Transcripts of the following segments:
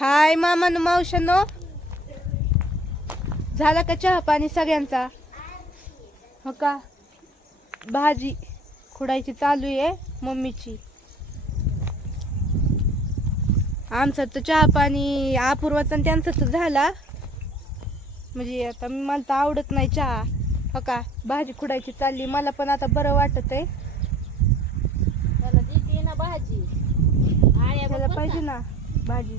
हाय मामा न मावशानो झाला का चहा पाणी सगळ्यांचा? हो का? भाजी खुडायची चालू आहे मम्मीची. आमचा तर चहा पाणी अपूर्वाचा आणि त्यांचा तर झाला. म्हणजे आता मला तर आवडत नाही चहा. हो का? भाजी खुडायची चालली. मला पण आता बरं वाटत आहे त्याला देते ना भाजी. त्याला पाहिजे ना भाजी.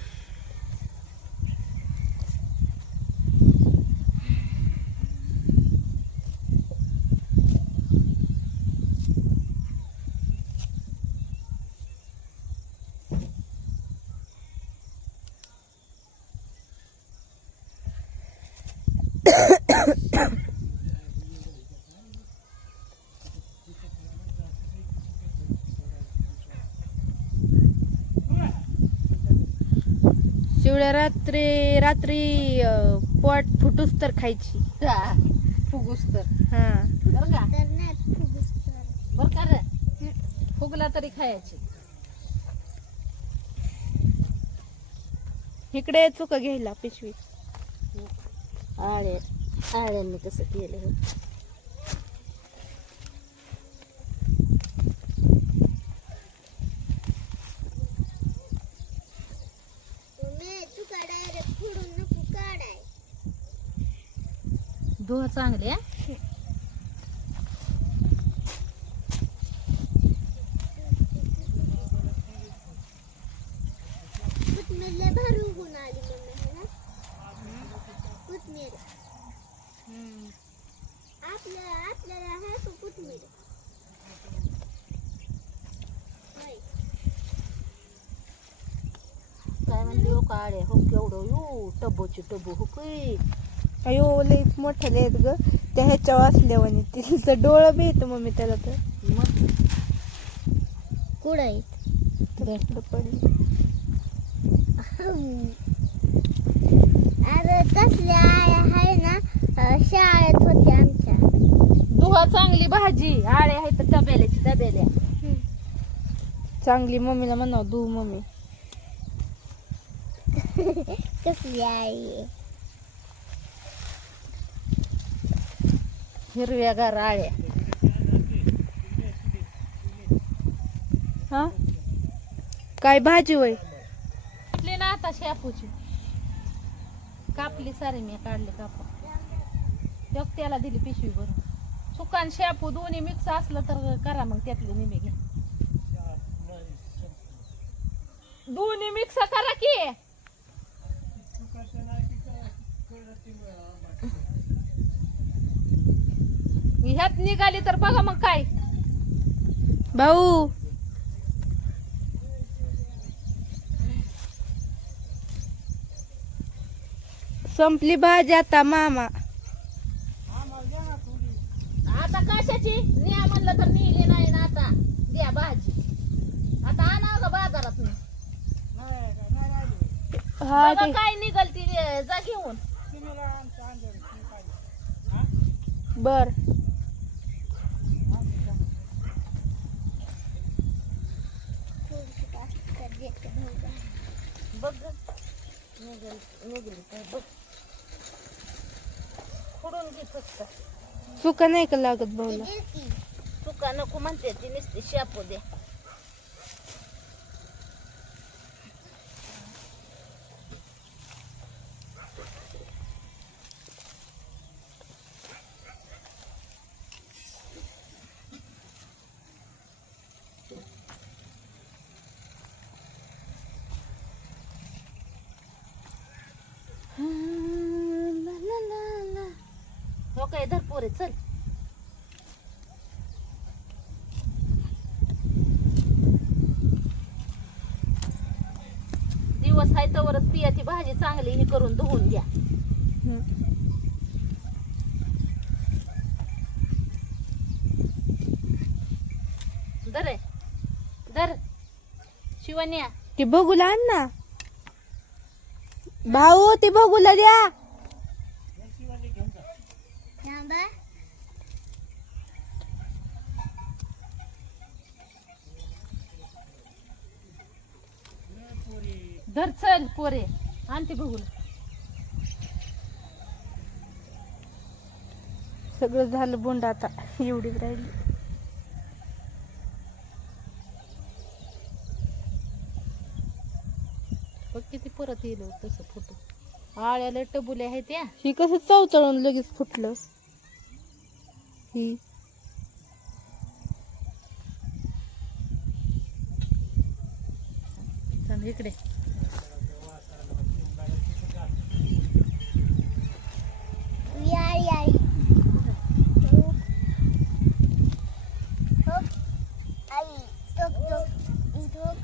शिवड्या रात्री रात्री अं, पोट फुटूस तर खायची? फुगूस तर. हा. बर का? बर का रे? फुगला तरी खायची. इकडे चुका घ्यायला पिशवी. आळे आळ्यांनी कसं केलं हो. धुवा चांगले हं? काय म्हणली हो काळे हो केवढं यू टबोची टबो हो काही अयो लईच मोठं आहेत ग. त्या ह्याच्या वाचल्यावानी तिचं डोळं बी येतं मम्मी त्याला तर. तर पुढं पडली. अरे तसल्या आहे ना अं, शाळेत होते आमच्या. दुहा चांगली भाजी. आळे आहेत तबेल्याची तबेल्या चांगली मम्मीला म्हणाव दू मम्मी. कसली आई हिरव्यागार आळ्या हा? काय भाजी होय कुठली ना आता शेपूची. कापली सारी मी काढली कापून एक त्याला दिली पिशवी भरून सुकान शेपू दोन्ही मिक्स असलं तर करा मग त्यातली निमे घ्या. दोन्ही मिक्स करा की. ह्यात निघाली तर बघा मग काय. भाऊ. संपली भाजी आता मामा. आता कशाची? न्या म्हणलं तर नेली नाही ना आता. द्या भाजी. आता आणा का बाजारात हा बघा ते काय निघल ती जा घेऊन. बर. निघल निघली काय बघ फोडून घे फक्त चुका नाही का लागत भाऊला? चुका नको म्हणते ती नुसती शापू दे. काय धर पोरे चल. दिवस आहे तवरच पिया ती भाजी चांगली ही करून धुवून द्या दर दर शिवन्या ती बघूला आण ना. भाऊ ती बघूला द्या. धर चल पोरे. आणते बघून. सगळं झालं बोंड आता. एवढी राहिली. बघ किती परत येईल तसं फोटो. आळ्याला टबुल्या आहेत त्या ही कसं चवचळून लगेच फुटलं. ही. इकडे यारी यारी Hop. आई टोक टोक टोक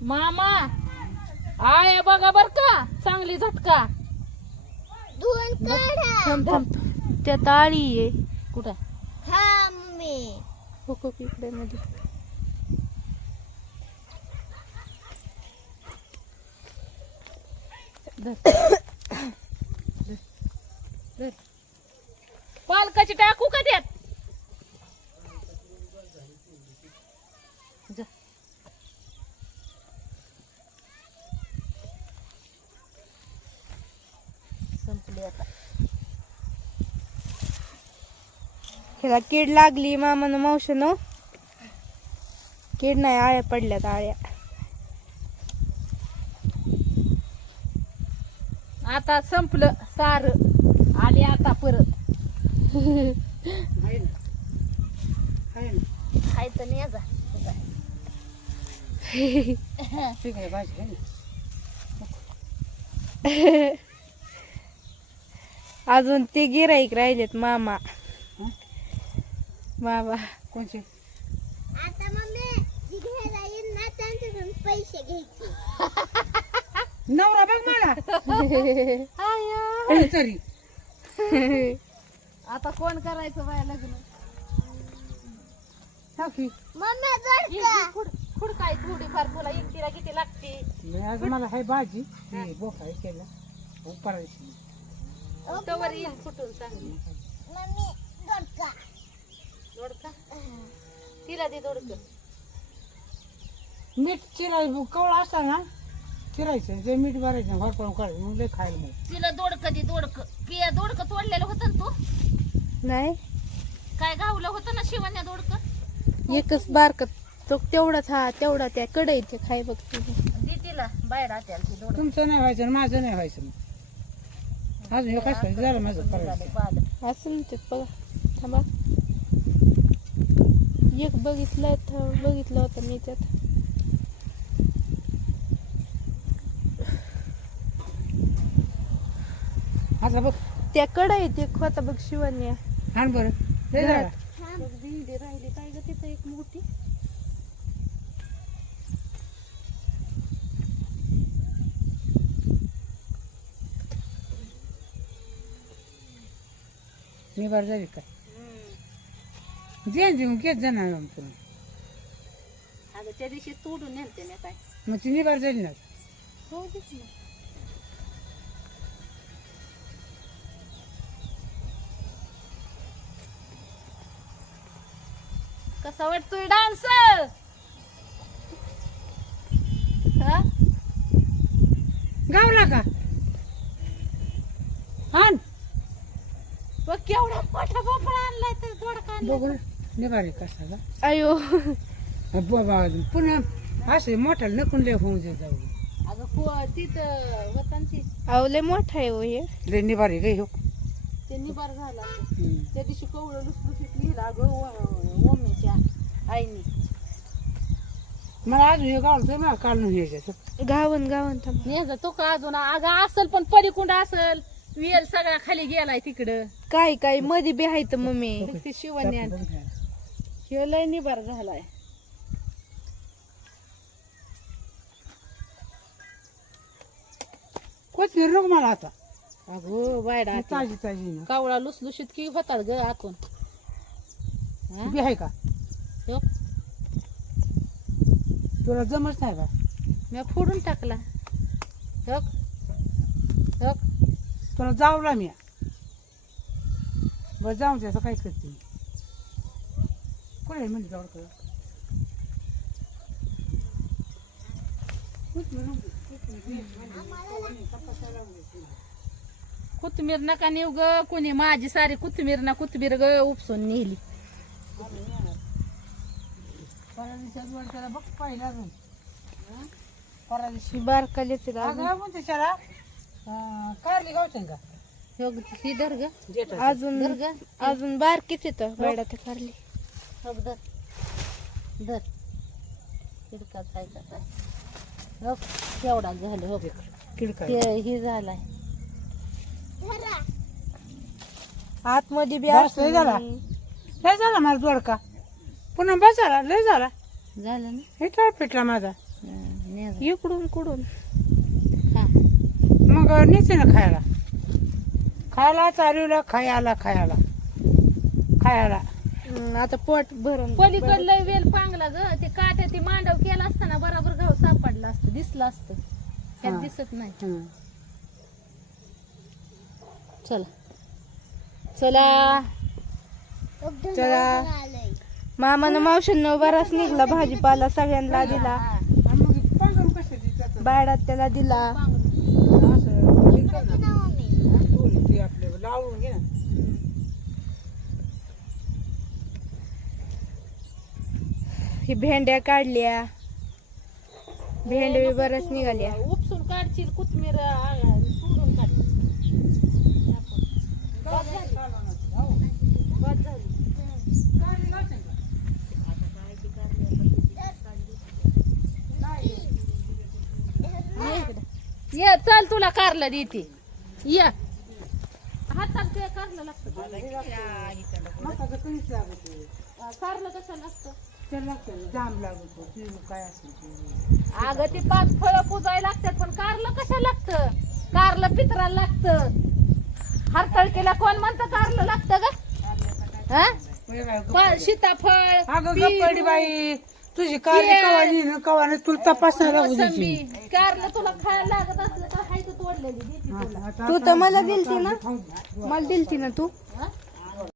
मामा. आळ्या बघा बर का. चांगली झटका. थांब थांब. त्यात आळी आहे. कुठं? हा मम्मी. हो इकडे मध्ये. पालकाची टाकू का त्यात जा. संपली आता ह्याला कीड लागली मामानं मावशीनं. कीड नाही आळ्या पडल्यात आळ्या. आता संपलं सार आले आता परत. खायचं नाही जा अजून ते गिराईक राहिलेत मामा. बाबा कोणचे? आता मम्मी जी घ्यायला येईल ना त्यांच्याकडून पैसे घ्यायचे. नवरा बघ मला. तरी आता कोण करायचं बाया लग्न? मम्मी खुड खुड काय थोडीफार तुला एकटीला किती लागते? मी आज मला हाय भाजी हे. बोकाय केला. उपरायची तवर येईल फुटून चांगली. मम्मी जोड का दोडका? तिला दे दोडक. मीठ चिराय कवळ असता ना? चिरायचं ते मीठ भरायचं भर पडून काढायचं मग लय खायला मग तिला दोडक दे दोडक. पिया दोडक तोडलेलं होतं ना तू? नाही. काय गावलं होतं ना शिवण्या दोडक? एकच बारक तो तेवढाच हा तेवढा त्या ते खाय बघ तुझं दे तिला बाहेर आत्याला ती दोडक. तुमचं नाही व्हायचं आणि माझं नाही व्हायचं मग. अजून हे कसं झालं माझं करायचं? असं म्हणतात बघा थांबा. एक बघितलं बघितलं होतं मी त्यात. आता बघ. त्या कडे ते होता बघ शिवण्या. आण बरं. लय झाला. भेंडी राहिली काय ग तिथं एक मोठी? मी बरं झाली काय दे देऊन घेत जाणार अगं त्या दिवशी तोडून नेलते मी काय? मग ती निभार झाली ना. हो ना. कसा वाटतोय डान्स? गावला का? बघ केवढा मोठा भोपळा आणलाय तर दोडका आणलाय. बघू निभार आहे कसा का अयो. बाबा पुन्हा असं मोठ्याला नकून लय होऊन दे जाऊ. अगं को तिथं वतांची अहो लय मोठा आहे हो हे. लय आहे गे हो. ते निबार झाला. त्या दिवशी कवळं लुसलुसीत लिहिलं अगं ओमेच्या आईनी. मला अजून हे गावलं ना काढून घ्यायचं गावन गावन थांब. तो का अजून? अगं असल पण पलीकुंड असल. वेल सगळा खाली गेलाय तिकडं. काय काय? मध्ये बी आहे मम्मी. ते शिवण्या. ह्यो लय निबार झालाय. कोथिंबीर नको मला आता. अगो बायडा ही ताजी ताजी ना. कावळा लुसलुशीत की होतात ग आतून. हा? बी आहे का? ह्यो, तुला जमच नाही का? म्या फोडून टाकला. तुला जावला मी बस जाऊन त्याचं काय करते कुठे म्हणजे जाऊ का कोथिंबीर नका नेऊ ग कोणी माझी सारी कोथिंबीर ना कोथिंबीर ग उपसून नेली. वर त्याला बघ पाहिलं कारली गावते का? हो धर ग. अजून अजून बारकीच येतं बेडा ते कारली. हो धर. धर. खिडकात काय काय हो केवढा झालं हो किडका ही झालाय. धरा. आतमध्ये बी बस, लय झाला. लय झाला मला दोडका पुन्हा बसायला लय झाला. झालं ना? हे तळ पेटला माझा. हं. इकडून कुडून खा. मग नेते ना खायला. खायला चालवला खायला खायला. खायला. हम्म, आता पोट भरून पलीकडलं वेल पांगला ग. ते काट्या ती मांडव केला असताना बराबर गाव सापडला असतं दिसलं असतं. त्यात हा. दिसत नाही. चला. चला. चला. मामानं मावशांना बराच निघला भाजीपाला सगळ्यांना दिला? बायडात त्याला दिला. ना. ना लावून घे ना ही भेंड्या काढल्या. भेंड्या बी बऱ्याच निघाल्या. उपसून काढशील कोथमीर सोडून. ये चल तुला कारला देते. ये. हातात ते कारलं लागतं. कारलं कसं लागतं? त्याला जाम लागतो ते काय असेल ते. अगं ते पाच फळं पुजायला लागतात पण कारलं कशा लागतं? कारलं पित्राला लागतं. हरतळकेला कोण म्हणतं कारलं लागतं ग? हा? सीताफळ अगं पेरू, गप्पडी बाई. तुझी केळ, ना कवानी तुला मोसंबी. कारलं तुला खायला लागत असलं तर हाय तोडलेली देते तुला. तू तर मला दिलती ना? मला दिलती ना तू?